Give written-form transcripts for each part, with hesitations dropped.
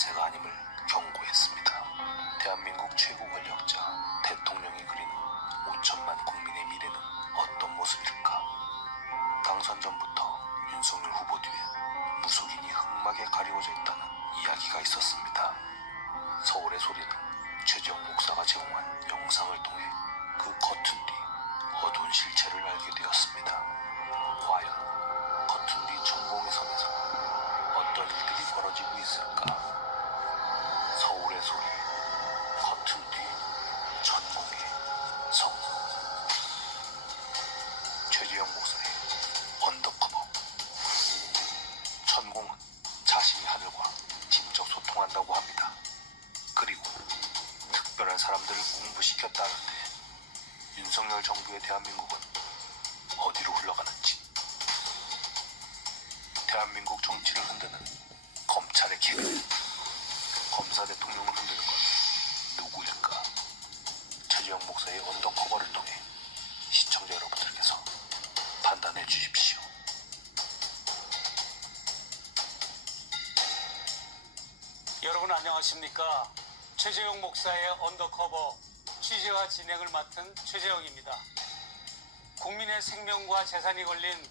자세가 아님을 경고했습니다. 대한민국 최고 권력자 대통령이 그린 5천만 국민의 미래는 어떤 모습일까? 당선 전부터 윤석열 후보 뒤에 무속인이 흑막에 가리워져 있다는 이야기가 있었습니다. 서울의 소리는 최재형 목사가 제공한 영상을 통해 그 겉은 뒤 어두운 실체를 알게 되었습니다. 과연 겉은 뒤 천공의 섬에서 어떤 일들이 벌어지고 있을까? 서울의 소리, 겉은 뒤 천공의 섬. 최재형 목사의 언더커버. 천공은 자신이 하늘과 직접 소통한다고 합니다. 그리고 특별한 사람들을 공부시켰다는데 윤석열 정부의 대한민국은 어디로 흘러가는지. 대한민국 정치를 흔드는 검찰의 캐비. 검사 대통령을 흔드는 건 누구일까? 최재형 목사의 언더커버를 통해 시청자 여러분들께서 판단해 주십시오. 여러분 안녕하십니까? 최재형 목사의 언더커버 취재와 진행을 맡은 최재형입니다. 국민의 생명과 재산이 걸린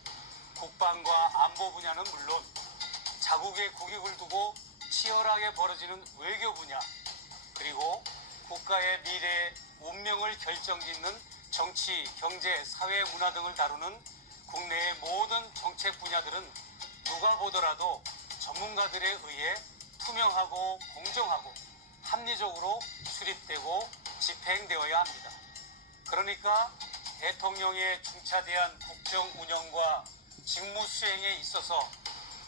국방과 안보 분야는 물론 자국의 국익을 두고 치열하게 벌어지는 외교 분야, 그리고 국가의 미래 운명을 결정짓는 정치, 경제, 사회, 문화 등을 다루는 국내의 모든 정책 분야들은 누가 보더라도 전문가들에 의해 투명하고 공정하고 합리적으로 수립되고 집행되어야 합니다. 그러니까 대통령의 중차대한 국정 운영과 직무 수행에 있어서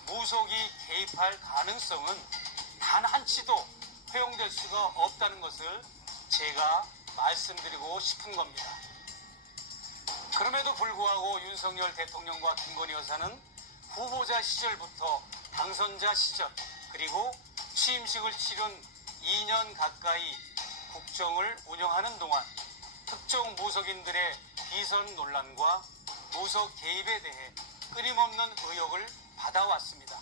무속이 개입할 가능성은 단 한치도 허용될 수가 없다는 것을 제가 말씀드리고 싶은 겁니다. 그럼에도 불구하고 윤석열 대통령과 김건희 여사는 후보자 시절부터 당선자 시절 그리고 취임식을 치른 2년 가까이 국정을 운영하는 동안 특정 무속인들의 비선 논란과 무속 개입에 대해 끊임없는 의혹을 받아왔습니다.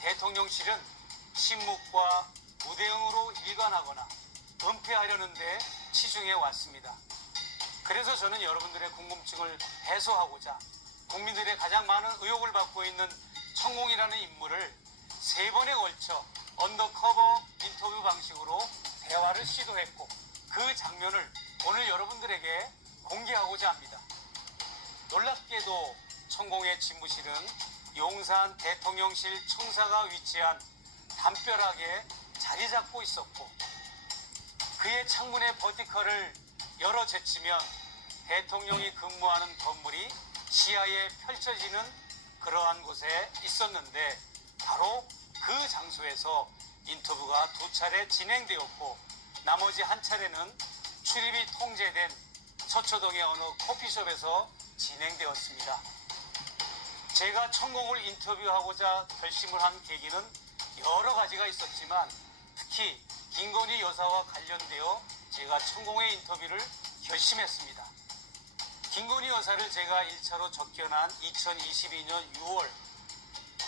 대통령실은 신묵과 무대응으로 일관하거나 은폐하려는 데 치중해 왔습니다. 그래서 저는 여러분들의 궁금증을 해소하고자 국민들의 가장 많은 의혹을 받고 있는 천공이라는 인물을 3번에 걸쳐 언더커버 인터뷰 방식으로 대화를 시도했고 그 장면을 오늘 여러분들에게 공개하고자 합니다. 놀랍게도 천공의 집무실은 용산 대통령실 청사가 위치한 담벼락에 자리 잡고 있었고 그의 창문의 버티컬을 열어 제치면 대통령이 근무하는 건물이 시야에 펼쳐지는 그러한 곳에 있었는데 바로 그 장소에서 인터뷰가 2차례 진행되었고 나머지 한 차례는 출입이 통제된 서초동의 어느 커피숍에서 진행되었습니다. 제가 천공을 인터뷰하고자 결심을 한 계기는 여러 가지가 있었지만 특히 김건희 여사와 관련되어 제가 천공의 인터뷰를 결심했습니다. 김건희 여사를 제가 1차로 접견한 2022년 6월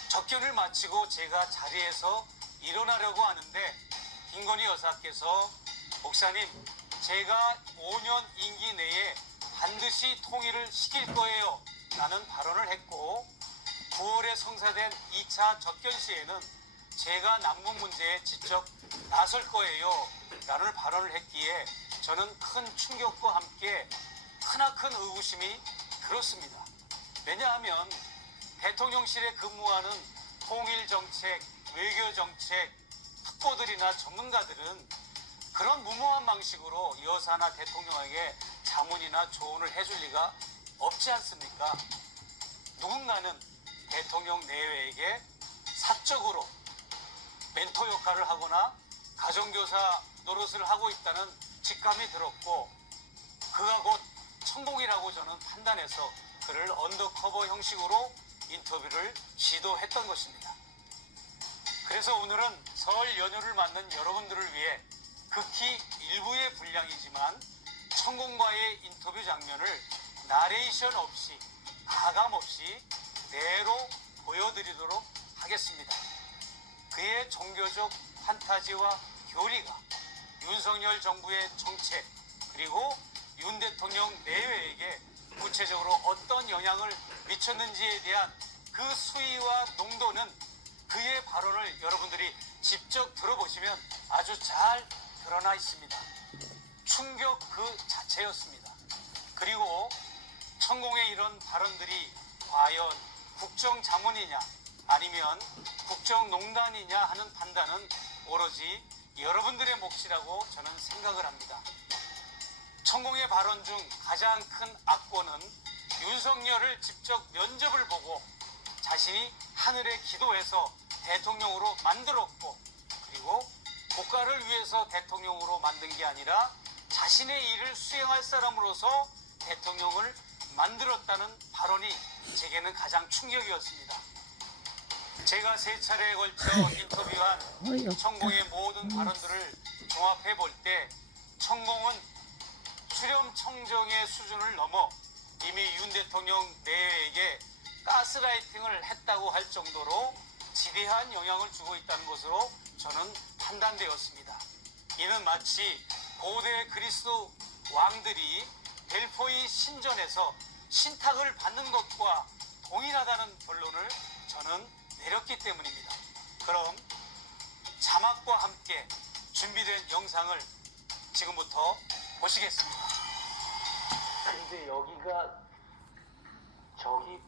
접견을 마치고 제가 자리에서 일어나려고 하는데 김건희 여사께서 목사님, 제가 5년 임기 내에 반드시 통일을 시킬 거예요 라는 발언을 했고 9월에 성사된 2차 접견 시에는 제가 남북 문제에 직접 나설 거예요 라는 발언을 했기에 저는 큰 충격과 함께 크나큰 의구심이 들었습니다. 왜냐하면 대통령실에 근무하는 통일정책, 외교정책, 특보들이나 전문가들은 그런 무모한 방식으로 여사나 대통령에게 자문이나 조언을 해줄 리가 없지 않습니까? 누군가는 대통령 내외에게 사적으로 멘토 역할을 하거나 가정교사 노릇을 하고 있다는 직감이 들었고 그가 곧 천공이라고 저는 판단해서 그를 언더커버 형식으로 인터뷰를 시도했던 것입니다. 그래서 오늘은 설 연휴를 맞는 여러분들을 위해 극히 일부의 분량이지만 천공과의 인터뷰 장면을 나레이션 없이 가감 없이 그대로 보여드리도록 하겠습니다. 그의 종교적 판타지와 교리가 윤석열 정부의 정책 그리고 윤 대통령 내외에게 구체적으로 어떤 영향을 미쳤는지에 대한 그 수위와 농도는 그의 발언을 여러분들이 직접 들어보시면 아주 잘 드러나 있습니다. 충격 그 자체였습니다. 그리고 천공의 이런 발언들이 과연 국정자문이냐 아니면 국정농단이냐 하는 판단은 오로지 여러분들의 몫이라고 저는 생각을 합니다. 천공의 발언 중 가장 큰 악권은 윤석열을 직접 면접을 보고 자신이 하늘에 기도해서 대통령으로 만들었고 그리고 국가를 위해서 대통령으로 만든 게 아니라 자신의 일을 수행할 사람으로서 대통령을 만들었다는 발언이 제게는 가장 충격이었습니다. 제가 3차례에 걸쳐 인터뷰한 천공의 모든 발언들을 종합해 볼 때 천공은 수렴청정의 수준을 넘어 이미 윤 대통령 내외에게 가스라이팅을 했다고 할 정도로 지대한 영향을 주고 있다는 것으로 저는 판단되었습니다. 이는 마치 고대 그리스 왕들이 델포이 신전에서 신탁을 받는 것과 동일하다는 본론을 저는 내렸기 때문입니다. 그럼 자막과 함께 준비된 영상을 지금부터 보시겠습니다. 근데 여기가 저기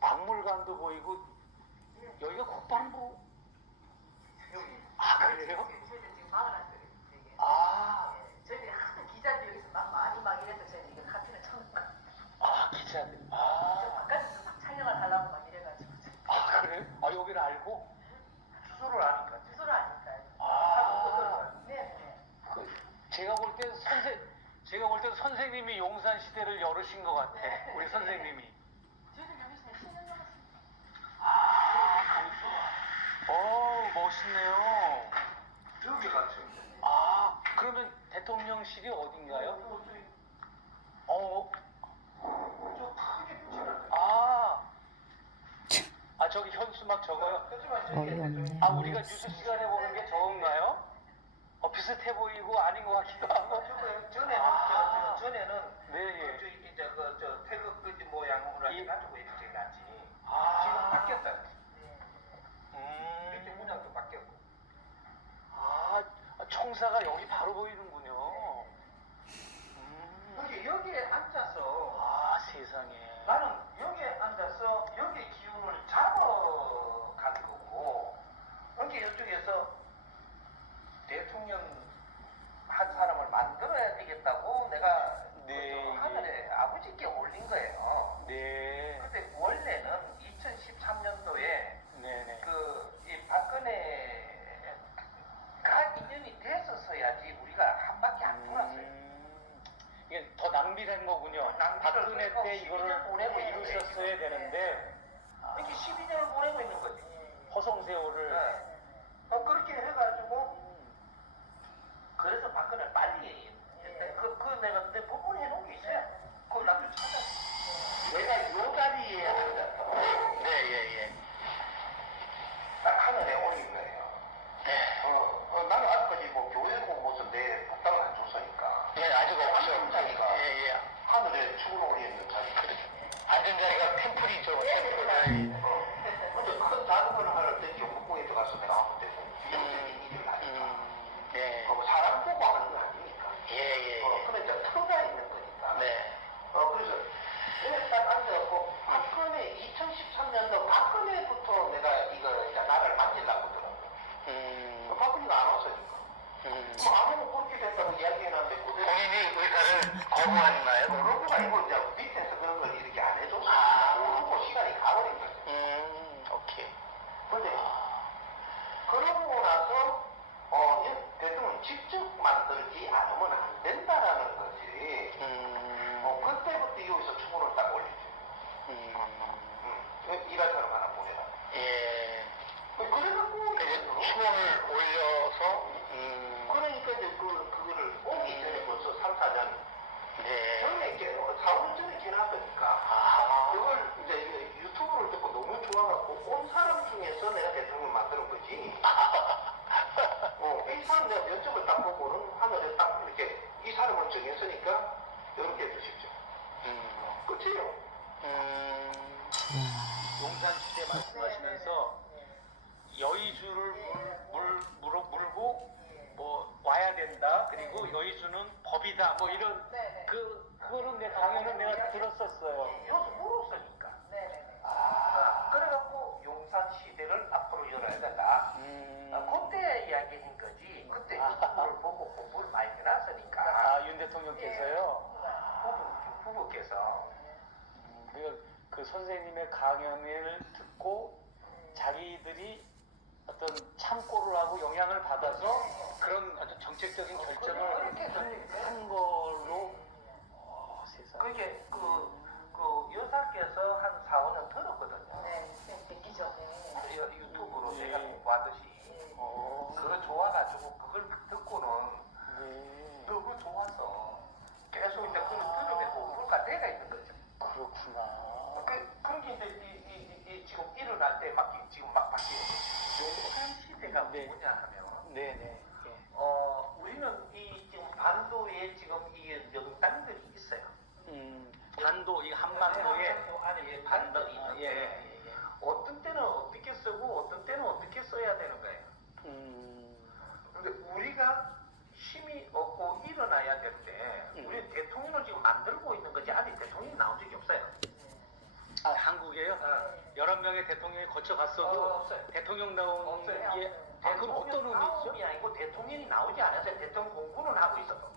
박물관도 보이고 여기가 국방부. 아 그래요? 저희들 지금 막아놨어요. 이게. 아, 저희들이 하도 기자들이 여기서 막 이래서 저희는 이거 카피는 처음 아 기자들. 저 아, 바깥에서 막 촬영을 하려고 막 이래가지고 아 그래요? 아 여기를 알고? 주소를 아니까. 주소를 아니까요. 아. 네. 제가 볼 땐 선생님이 용산 시대를 열으신 것 같아. 우리 선생님이. 저희들 여기서 10년 넘었습니다. 아, 멋있네요. 여기 같이. 아, 그러면 대통령실이 어딘가요? 저 크게 붙이는. 저기 현수막 저거요? 어이없네. 아, 우리가 뉴스 시간에 보는 게 저건가요? 비슷해 보이고 아닌 것 같기도 하고. 전에는 네, 예. 이제 저 태극 그 모양으로 해가지고 이렇게 해놨지. 아. 지금 바뀌었다. 이렇게 음. 문양도 바뀌었고. 청사가 여기 바로 보이는군요. 근데 여기에 앉아서 세상에. 나는 여기에 앉아서 여기 기운을 잡아가는 거고, 여기 이쪽에서 대통령 한 사람을 만들어야 되겠다고 내가 네, 하늘에 아버지께 올린 거예요. 네. 근데 원래는 2013년도에 네네. 이 박근혜가 인연이 됐었어야지 우리가 한 바퀴 안 돌았어요. 이게 더 낭비된 거군요. 낭비를 박근혜 그래서 때 이거를 12년 보내고 이루셨어야 되는데 이렇게 12년을 보내고 있는 거지. 허송세월을. 네. 그렇게 해가지고 그래서 박근혜 빨리 내가 내 부분 해놓은 게 있어요. 그걸 나도 찾았어. 내가 요 자리에 앉았어. 네, 예. 딱 하늘에 올린 거예요. 네. 나는 아직까지 뭐 교회고 무슨 내 복당을 안 줬으니까. 예, 아직 앉은 자리가 예. 하늘에 축을 올리는 자리. 앉은 자리가 템플이죠, 템플. 근데 큰 작은 걸 하러 때 영국공에 들어가서 내가 아무 때도 비용적인 일을 하니까. 네. 뭐 사람 보고 하는 건 아니니까. 예. 근데 이제 터가 있는 거니까. 네. 그래서 내가 딱 앉아갖고 박근혜 2013년도 박근혜부터 내가 이거 이제 나를 만지려고 하더라고. 박근혜가 안 왔으니까. 뭐 아무도 그렇게 됐다고 이야기해놨는데 그대로. 본인이 의사를 거부했나요? 그런 거 아니고 이제 밑에서 그런 걸 이렇게 안 해줘서 모르고 시간이 가버린 거지. 오케이. 근데 그러고 나서 대통령 직접 만들지 않으면 안 된다라는 거지. 그때부터 여기서 추문을 딱 올리죠. 일할 사람 하나 보내라. 예. 그래갖고 추원을 올려서, 그러니까 이제 그거를 오기 전에 벌써 3, 4년 네. 전에 이렇게 4, 5년 전에 지났으니까 아하. 그걸 이제 유튜브를 듣고 너무 좋아갖고 온 사람 중에서 내가 대통령 만드는 거지. 그거는 내가 면접을 딱 보고는 하늘에 딱 이렇게 이 사람을 정했으니까 이렇게 해주십시오. 끝이에요. 용산 시대 말씀하시면서 여의주를 물고 뭐 와야 된다. 그리고 여의주는 법이다. 뭐 이런 그거는 내 강연을 내가 들었었어요. 여기서 물었으니까. 네네네. 그래갖고 용산 시대를 앞으로 열어야 된다. 그때 이야기한 거지. 그때 유튜브를 보고 공부를 많이 해놨으니까. 아, 윤 대통령께서요. 부부께서. 그 선생님의 강연을 듣고 자기들이 어떤 참고를 하고 영향을 받아서 그런 어떤 정책적인 결정을 한 걸로 세상에. 그게 그 여사께서 한 4, 5년 들었거든요. 네, 선생님 뵙기 전에. 유튜브로 네. 내가 공부하듯이. 그거 좋아가지고 그걸 듣고는 너무 좋아서 계속 이제 그걸 들으면 공부가 돼가 있는 거죠. 그렇구나. 그렇게 이제 지금 일어날 때 막 지금 막 바뀌는 거죠. 용산 시대가 네. 뭐냐 하면 네네. 예. 우리는 이 지금 반도에 지금 이게 명당들이 있어요. 반도 이 한반도에 안에 반도이 아, 있는데 예. 어떤 때는 어떻게 쓰고 어떤 때는 어떻게 써야 되는 거예요. 근데 우리가 힘이 없고 일어나야 되는데 우리 대통령을 지금 만들고 있는 거지 아직 대통령이 나온 적이 없어요. 아, 한국에요? 11명의 대통령이 거쳐갔어도 없어요. 대통령 나온 없어요. 게 그건 어떤 의미죠? 사업이 아니고 대통령이 나오지 않았어요. 대통령 공부는 하고 있어도.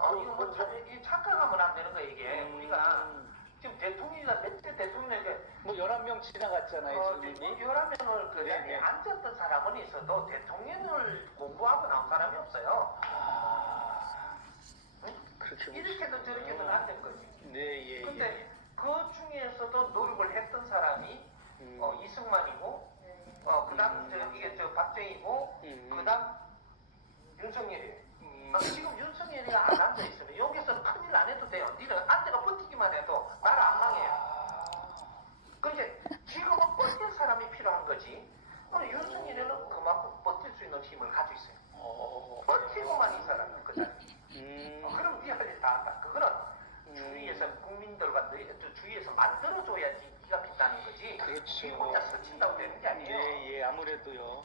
이거 뭐 이 착각하면 안 되는 거예요 이게. 우리가 지금 대통령이가 몇 대 대통령에게 뭐 11명 지나갔잖아요, 지금 이미. 11명을 그 자리에 네. 앉았던 사람은 있어도 대통령을 공부하고 나온 사람이 없어요. 그렇게 이렇게도 저렇게도 앉은 거지. 네, 예. 근데 그 중에서도 노력을 했던 사람이 이승만이고, 그다음 이게 박정희고, 그다음 윤석열이에요. 지금 윤석열이가 안 앉아 있으면 여기서 큰일 안 해도 돼요. 니는 앉아가 버티기만 해도 나라 안 망해요. 근데 지금은 버틸 사람이 필요한 거지. 오늘 윤석열이는 그만큼 버틸 수 있는 힘을 가지고 있어요. 버티고만 이 사람이 그 자리. 그럼 네 할 일 다 한다. 그거는 주위에서 국민들과 주위에서 만들어줘야지 네가 빛나는 거지. 그렇죠. 네 혼자 스친다고 되는 게 아니에요. 네, 예, 아무래도요.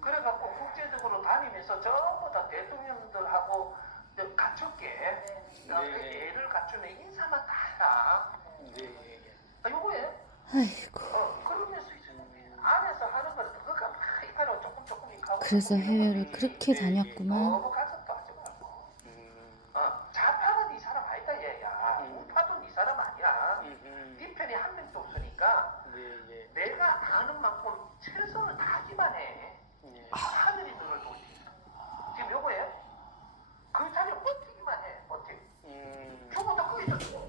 그래갖고 국제적으로 다니면서 전부 다 대통령들하고 갖췄게 그 애를 갖추는 인사만 다 해라. 네, 예. 요거에 아이고. 그러면서 이제 안에서 하는 건 그거가 막 이거로 조금 이거하고 그래서 해외를 그렇게 다녔구만. 너무 가서 또 하지 말고 좌파는 이 사람 아니다 얘야. 우파도 이 사람 아니야. 네 편이 한 명도 없으니까 네, 내가 아는 만큼 최선을 다하기만 해. 예. 하늘이 너를 돕지. 지금 요거에 그 자리에 버티기만 해. 버티고. 죽어도 거기서 죽어.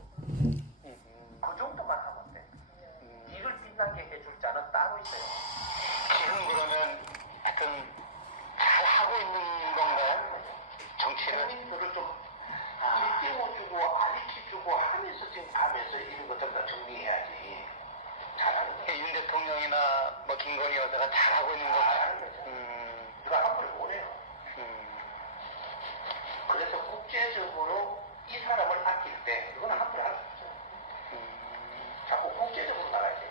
그 정도만 하면 돼. 이를 빛나게 해줄 자는 따로 있어요. 지금 그러면 하여튼 잘 하고 있는 건가요? 정치를? 국민들을 좀 일깨워주고 가르쳐주고 하면서 지금 가면서 이런 것들 다 정리해야지. 잘하는 거야. 윤 대통령이나 뭐 김건희 여사가 잘 하고 있는 거 잘하는 거죠. 누가 함부로 못 해요. 그래서 국제적으로 이 사람을 아낄 때 그건 함부로 할 수 없어요. 자꾸 국제적으로 나가야 돼.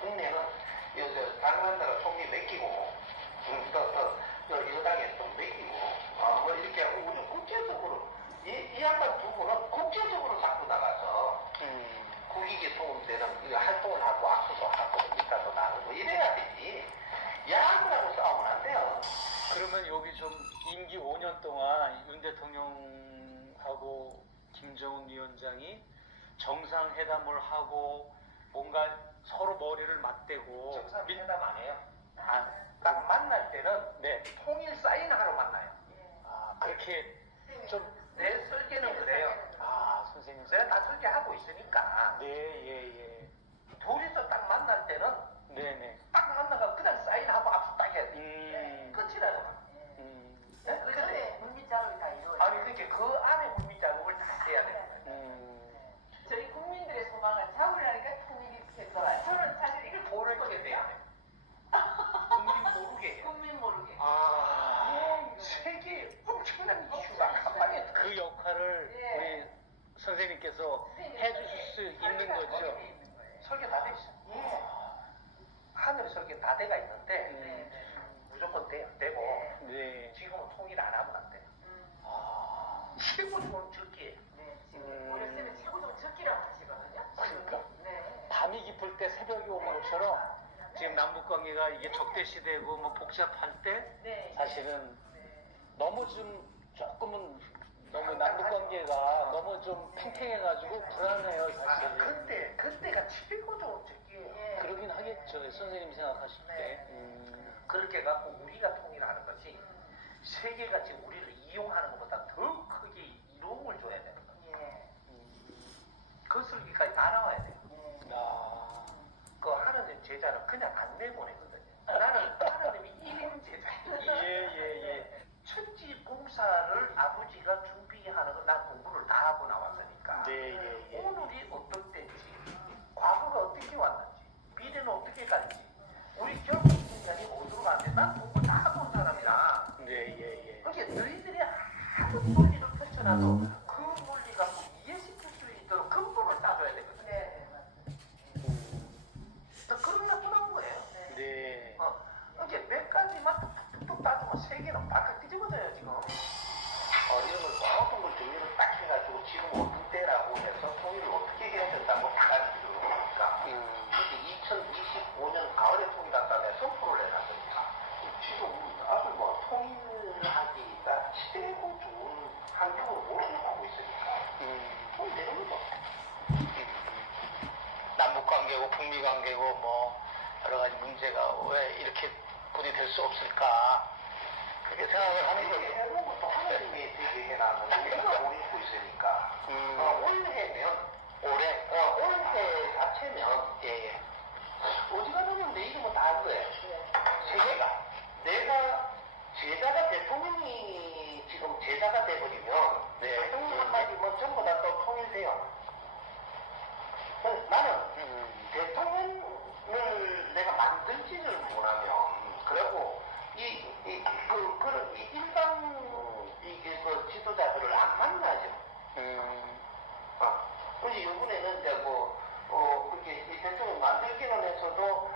국내는 여기서 다른 나라가 총리 맡기고 또 여당에 좀 맡기고 뭐 이렇게 하고 우리는 국제적으로 이 양반 두 분은 국제적으로 자꾸 나가서 국익에 도움되는 이 활동을 하고 악수도 하고 인사도 나누고 이래야 되지. 야구라고 싸우면 안 돼요. 그러면 여기 좀 임기 5년 동안 윤 대통령하고 김정은 위원장이 정상회담을 하고 뭔가 서로 머리를 맞대고 정상회담 안 해요. 아, 딱 만날 때는 네. 통일 사인하러 만나요. 그렇게 좀 내 설계는 그래요. 선생님. 내가 다 설계하고 있으니까 네, 예. 둘이서 딱 만날 때는 네네. 딱 만나가 그냥 사인하고 악수 딱 해야 돼. 끝이라고. 네? 그 전에 물밑 작업이 다 이루어져요. 아니 그러니까 그 안에 물밑 작업을 다 해야 돼. 저희 국민들의 소망은 잡으려니까 통일이 됐더라요. 저는 사실 이걸 그렇게 돼야 돼. 국민 모르게. 국민 모르게. 아. 수 있는 거죠. 설계 다 돼 있어. 예. 하늘 설계 다 돼가 있는데 무조건 돼요. 되고 네. 지금은 통일 안 하면 안 돼. 아, 최고 좋은 적기에. 네, 지금 우리 쌤은 최고 좋은 적기라고 하시거든요. 그러니까 네. 밤이 깊을 때 새벽이 오는 것처럼 지금 남북 관계가 이게 적대 시대고 뭐 복잡할 때 네. 사실은 네. 너무 좀 조금은 너무 남북 관계가 너무 좀 팽팽해가지고 불안해요 사실. 그때가 최고 좋은 적기예요. 예. 그러긴 하겠죠 선생님 생각하실 때. 네. 그렇게 해갖고 우리가 통일하는 거지 세계가 지금 우리를 이용하는 것보다 더 크게 이로움을 줘야 되는 거예요. 예. 그 설계까지 다 나와야 돼요. 아, 그 하나님 제자는 그냥 안 내보내거든요. 나는 하나님이 1인 제자예요. 예. 천지 봉사를 아버지가 준비하는 걸 난 공부를 다 하고 나왔으니까 예. 오늘이 어떨 때인지 과거가 어떻게 왔는지 미래는 어떻게 갈지 우리 결국 인간이 어디로 가는지 난 공부 다 하고 온 사람이라 예. 그러니까 너희들이 아무리 논리를 펼쳐놔도 그 논리가 이해시킬 수 있도록 근본을 따줘야 되거든요. 네. 그러려고 그런 거예요. 네. 이제 몇 가지만 툭툭 따지면 세계는 빡빡 뒤집어져요 지금. 이런 걸 모든 걸 정리를 딱 해가지고 지금 어떤 때라고 해서 통일을 어떻게 해야 된다고 다 가르치는 거니까. 그게 2025년 가을에 통일한다며 선포를 해놨으니까 지금 아주 뭐 통일하기가 최고 좋은 환경으로 몰아가고 있으니까 통일되는 거죠. 남북 관계고 북미 관계고 뭐 여러 가지 문제가 왜 이렇게 부딪힐 수 없을까 그렇게 생각을 하는 거죠. 해놓은 것도 하나님이 되게 해놨는데 우리가 못 잊고 있으니까 올해 자체면 어지간하면 내 이름은 다 알 거예요. 세계가 내가 제자가 대통령이 지금 제자가 돼버리면 대통령 한마디면 전부 다 또 통일돼요. 나는 대통령을 내가 만들지를 못하면 그리고 그런 일반 그 지도자들을 안 만나죠. 그래서 이번에는 이제 그렇게 이 대통령 만들기는 해서도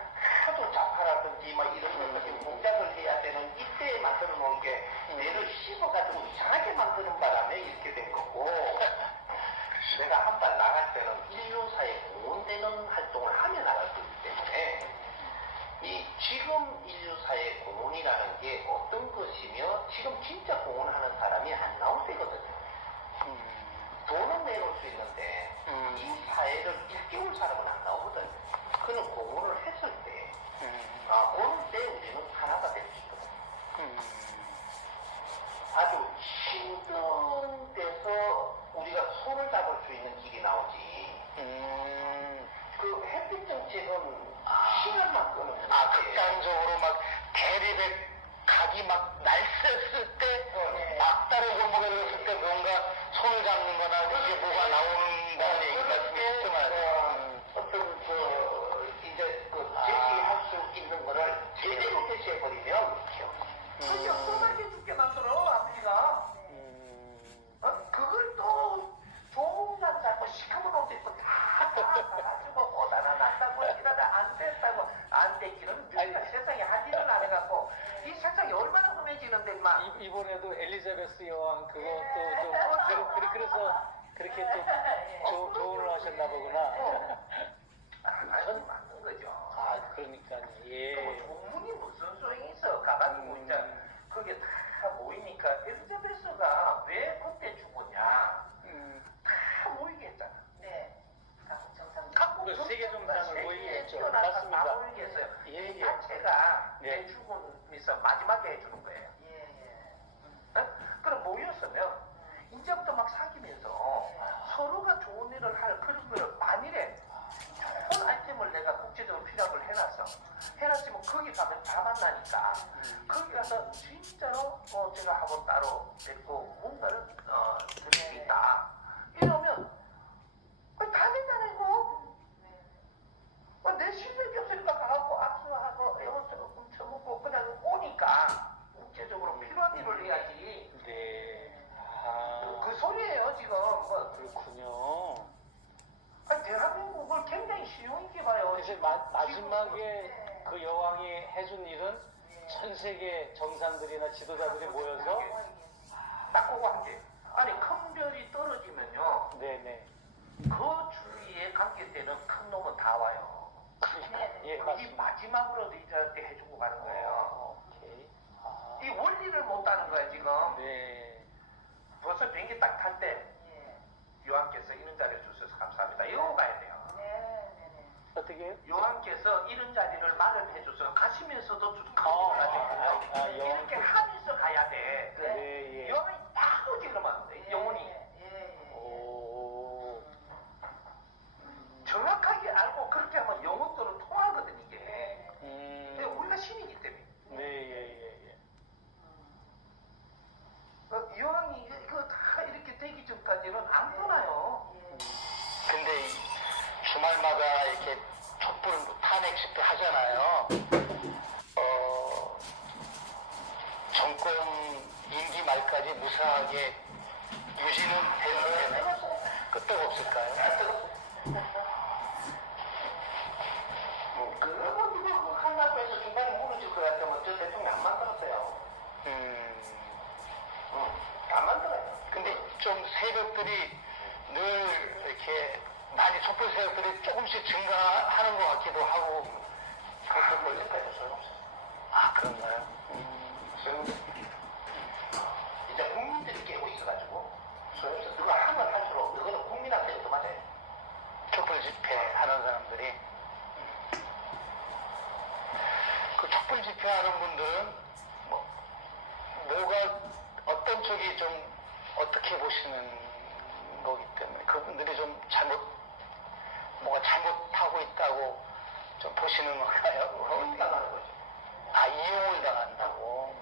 하도 좌파라든지 막 이런 것까지 공작을 해야 되는 이때에 만들어 놓은 게 뇌를 씹어가지고 이상하게 만드는 바람에 이렇게 된 거고 내가 한 발 나갈 때는 인류사에 공헌되는 활동을 하며 나갈 거기 때문에 이 지금 인류사의 공헌이라는 게 어떤 것이며 지금 진짜 공헌하는 사람이 안 나올 때거든요. 돈은 내놓을 수 있는데 이 사회를 일깨울 사람은 안 나오거든요. 그는 공헌을 했을 때 그럴 때 우리는 하나가 될 수 있거든요. 아주 힘든 데서 우리가 손을 잡을 수 있는 길이 나오지. 그 햇빛 정책은 시간만 끄는 거예요. 극단적으로 막 대립의 각이 막 날쌔을 때 막다른 골목에 들었을 때 뭔가 손을 잡는 거나 이게 뭐가 나오는 얘기 말씀이시지만 어떤 이제 제시할 수 있는 거를 제대로 제시해버리면 그게 쏟아져 죽게 만들어 아버지가. 그걸 또 좋은 날 잡고 시커먼 옷 입고 다 가지고 보다나 난다고 이러다 안 됐다고 안 되기는 우리가 세상에 할 일을 안 해갖고 이 세상이 얼마나 험해지는데 임마. 이번에도 엘리자베스 여왕 그것도 좀 그래서 그렇게 또 조언을 하셨나 보구나. 아니 맞는 거죠. 그러니까요. 뭐 예. 조문이 무슨 소용이 있어. 가가지고 이제 그게 다 모이니까 엘리자베스가 왜 그때 죽었냐. 다 모이게 했잖아. 네. 각국 정상. 각국 그 세계 정상을 모이게 했죠. 다 맞습니다. 모이게 했어요. 예. 이 자체가 네. 내 죽음에서 마지막에 해주는 거예요. 그럼 모였으면 이제부터 막 사귀면서 서로가 좋은 일을 할 그런 거를 만일에 좋은 아이템을 내가 국제적으로 피랍을 해놨으면 거기 가면 다 만나니까 거기 가서 진짜로 제가 한번 따로 뵙고 뭔가를 드릴 수 있다 이러면 다 된다는 거. 내 실력이 없으니까 가고 악수하고 이것저것 훔쳐먹고 그냥 오니까 마지막에 그 여왕이 해준 일은 전 세계 정상들이나 지도자들이 모여서 딱 그거 한 게. 아니 큰 별이 떨어지면요. 네네. 그 주위에 관계되는 큰 놈은 다 와요. 예, 그게 맞습니다. 마지막으로 이들한테 해주고 가는 거예요. 오케이. 아, 이 원리를 못 따는 거야 지금. 네. 벌써 비행기 딱 탈 때 요한께서 이런 자리를 주셔서 감사합니다. 이러고 가야 돼요. 어떻게? 요한께서 이런 자리를 마련해 줘서 가시면서도 쭉 아, 가고 가거든요. 아, 요한. 이렇게 하면서 가야 돼. 네, 예. 요한이 딱 오지 그러면 영혼이 오. 정확하게 알고 그렇게 하면 영혼도로 통하거든 이게. 근데 우리가 신이기 때문에. 네, 예. 요한이 이거 다 이렇게 되기 전까지는 안 떠나요. 근데 이 주말마다 이렇게 촛불 탄핵 집회 하잖아요. 정권 임기 말까지 무사하게 유지는 되는 끄떡없을까요? 그거 누구 한다고 해서 중간에 무너질 것 같으면 저 대통령 안 만들었어요. 안 만들어요. 근데 좀 세력들이 늘 이렇게 많이 촛불 세력들이 조금씩 증가하는 것 같기도 하고 그것도 걸릴까요? 소용없어요. 아 그런가요? 이제 국민들이 깨고 있어가지고 소용없어요. 그거 하면 할수록 그거는 국민한테 더 맞아요. 촛불 집회 하는 사람들이 그 촛불 집회 하는 분들은 뭐가 어떤 쪽이 좀 어떻게 보시는 거기 때문에 그분들이 좀 뭐가 잘못하고 있다고 좀 보시는 건가요? 이용당하는 거죠. 아 이용을 당한다고.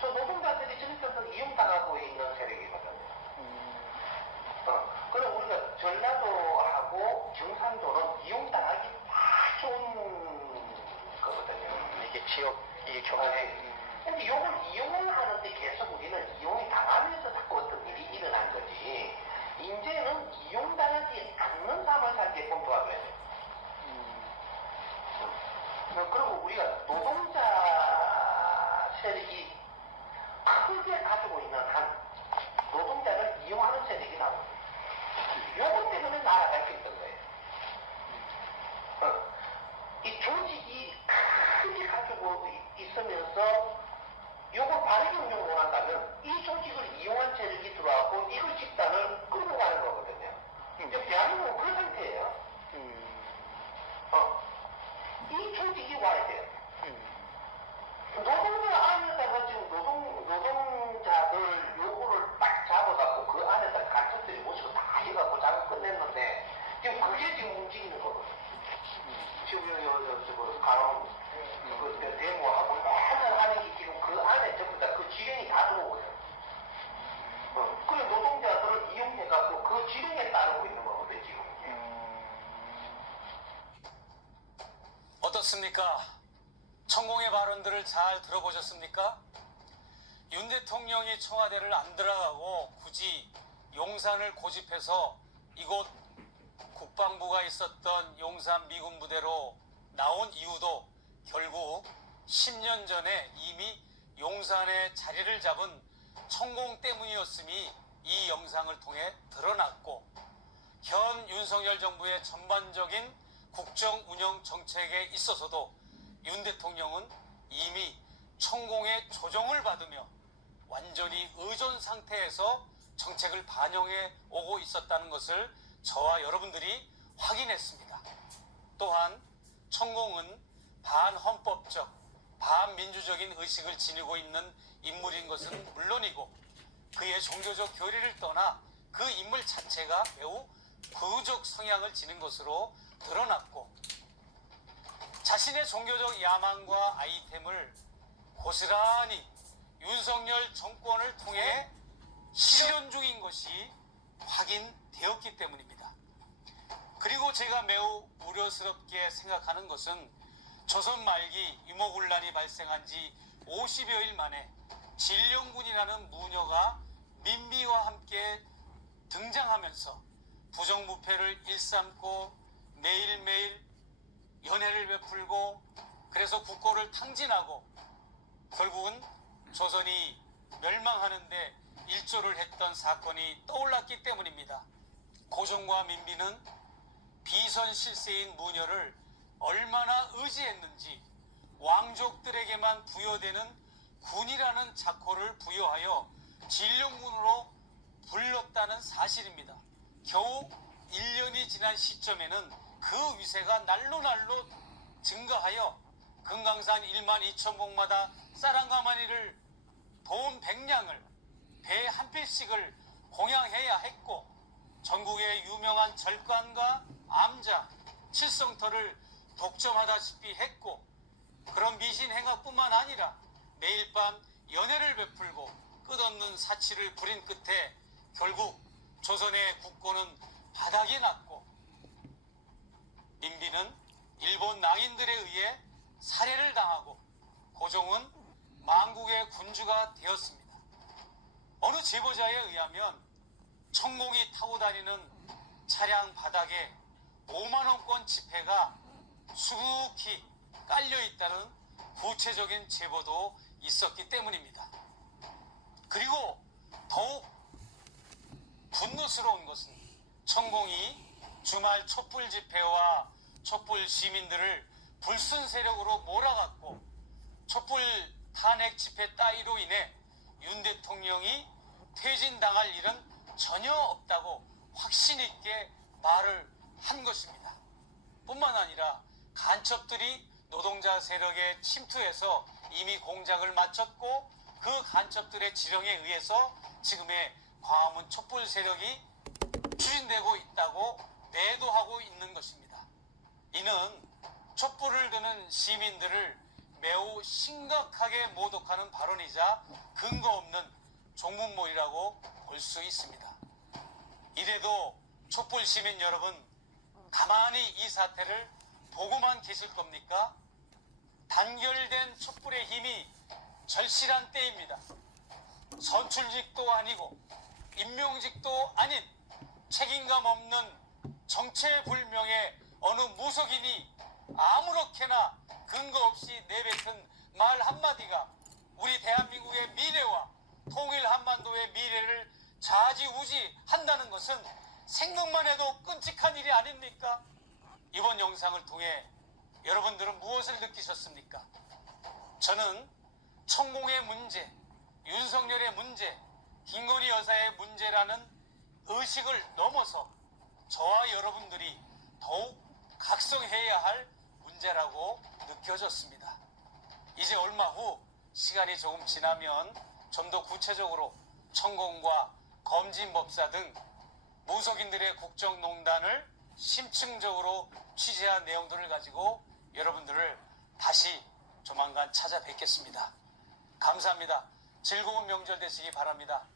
저 노동자들이 저렇게 이용당하고 있는 세력이거든요. 그럼 우리가 전라도하고 경상도는 이용당하기 딱 좋은 거거든요. 이게 지역 이게 경험이 근데 이걸 이용을 하는데 계속 우리는 이용이 당하면서 자꾸 어떤 일이 일어난 거지. 이제는 이용당하지 않는 삶을 살게끔 도와줘야 돼. 그리고 우리가 노동자 세력이 크게 가지고 있는 한 노동자를 이용하는 세력이 나오고 요것 때문에 나아갈 수 있던 거예요. 이 조직이 크게 가지고 있으면서 요걸 바르게 운영을 원한다면 이 조직을 이용한 세력이 들어왔고 이걸 집단을 끌고 가는 거거든요. 대한민국은 그런 상태예요. 이 조직이 와야 돼요. 노동자 안에다가 지금 노동자들 요구를 딱 잡아갖고 그 안에다 간첩들이 모시고 다 해갖고 작업 끝냈는데 지금 그게 지금 움직이는 거거든요. 지금 저 가론 그 데모하고 맨날 하는 게 지금 그 안에 전부 다 그 지령이 다 들어오고요. 그래 노동자들을 이용해갖고 그 지령에 따르고 있는 거거든요 지금. 어떻습니까? 천공의 발언들을 잘 들어보셨습니까? 윤 대통령이 청와대를 안 들어가고 굳이 용산을 고집해서 이곳 국방부가 있었던 용산 미군 부대로 나온 이유도 결국 10년 전에 이미 용산에 자리를 잡은 천공 때문이었음이 이 영상을 통해 드러났고 현 윤석열 정부의 전반적인 국정 운영 정책에 있어서도 윤 대통령은 이미 천공의 조정을 받으며 완전히 의존 상태에서 정책을 반영해 오고 있었다는 것을 저와 여러분들이 확인했습니다. 또한 천공은 반헌법적, 반민주적인 의식을 지니고 있는 인물인 것은 물론이고 그의 종교적 교리를 떠나 그 인물 자체가 매우 구적 성향을 지닌 것으로 드러났고 자신의 종교적 야망과 아이템을 고스란히 윤석열 정권을 통해 실현 중인 것이 확인되었기 때문입니다. 그리고 제가 매우 우려스럽게 생각하는 것은 조선 말기 유목훈란이 발생한 지 50여일 만에 진령군이라는 무녀가 민비와 함께 등장하면서 부정부패를 일삼고 매일매일 연애를 베풀고 그래서 국고를 탕진하고 결국은 조선이 멸망하는데 일조를 했던 사건이 떠올랐기 때문입니다. 고종과 민비는 비선 실세인 무녀를 얼마나 의지했는지 왕족들에게만 부여되는 군이라는 자코를 부여하여 진령군으로 불렀다는 사실입니다. 겨우 1년이 지난 시점에는 그 위세가 날로 증가하여 금강산 1만 2천봉마다 쌀한가마니를 돈 100냥을 배 한 필씩을 공양해야 했고 전국의 유명한 절간과 암자, 칠성터를 독점하다시피 했고 그런 미신 행악뿐만 아니라 매일 밤 연애를 베풀고 끝없는 사치를 부린 끝에 결국 조선의 국고는 바닥이 났고 민비는 일본 낭인들에 의해 살해를 당하고 고종은 망국의 군주가 되었습니다. 어느 제보자에 의하면 천공이 타고 다니는 차량 바닥에 5만원권 지폐가 수북히 깔려있다는 구체적인 제보도 있었기 때문입니다. 그리고 더욱 분노스러운 것은 천공이 주말 촛불 집회와 촛불 시민들을 불순 세력으로 몰아갔고 촛불 탄핵 집회 따위로 인해 윤 대통령이 퇴진당할 일은 전혀 없다고 확신 있게 말을 한 것입니다. 뿐만 아니라 간첩들이 노동자 세력에 침투해서 이미 공작을 마쳤고 그 간첩들의 지령에 의해서 지금의 광화문 촛불 세력이 추진되고 있다고 내도하고 있는 것입니다. 이는 촛불을 드는 시민들을 매우 심각하게 모독하는 발언이자 근거 없는 종문몰이라고 볼 수 있습니다. 이래도 촛불 시민 여러분 가만히 이 사태를 보고만 계실 겁니까? 단결된 촛불의 힘이 절실한 때입니다. 선출직도 아니고 임명직도 아닌 책임감 없는 정체불명의 어느 무속인이 아무렇게나 근거 없이 내뱉은 말 한마디가 우리 대한민국의 미래와 통일 한반도의 미래를 좌지우지한다는 것은 생각만 해도 끔찍한 일이 아닙니까? 이번 영상을 통해 여러분들은 무엇을 느끼셨습니까? 저는 천공의 문제, 윤석열의 문제, 김건희 여사의 문제라는 의식을 넘어서 저와 여러분들이 더욱 각성해야 할 문제라고 느껴졌습니다. 이제 얼마 후 시간이 조금 지나면 좀 더 구체적으로 천공과 검진법사 등 무속인들의 국정농단을 심층적으로 취재한 내용들을 가지고 여러분들을 다시 조만간 찾아뵙겠습니다. 감사합니다. 즐거운 명절 되시기 바랍니다.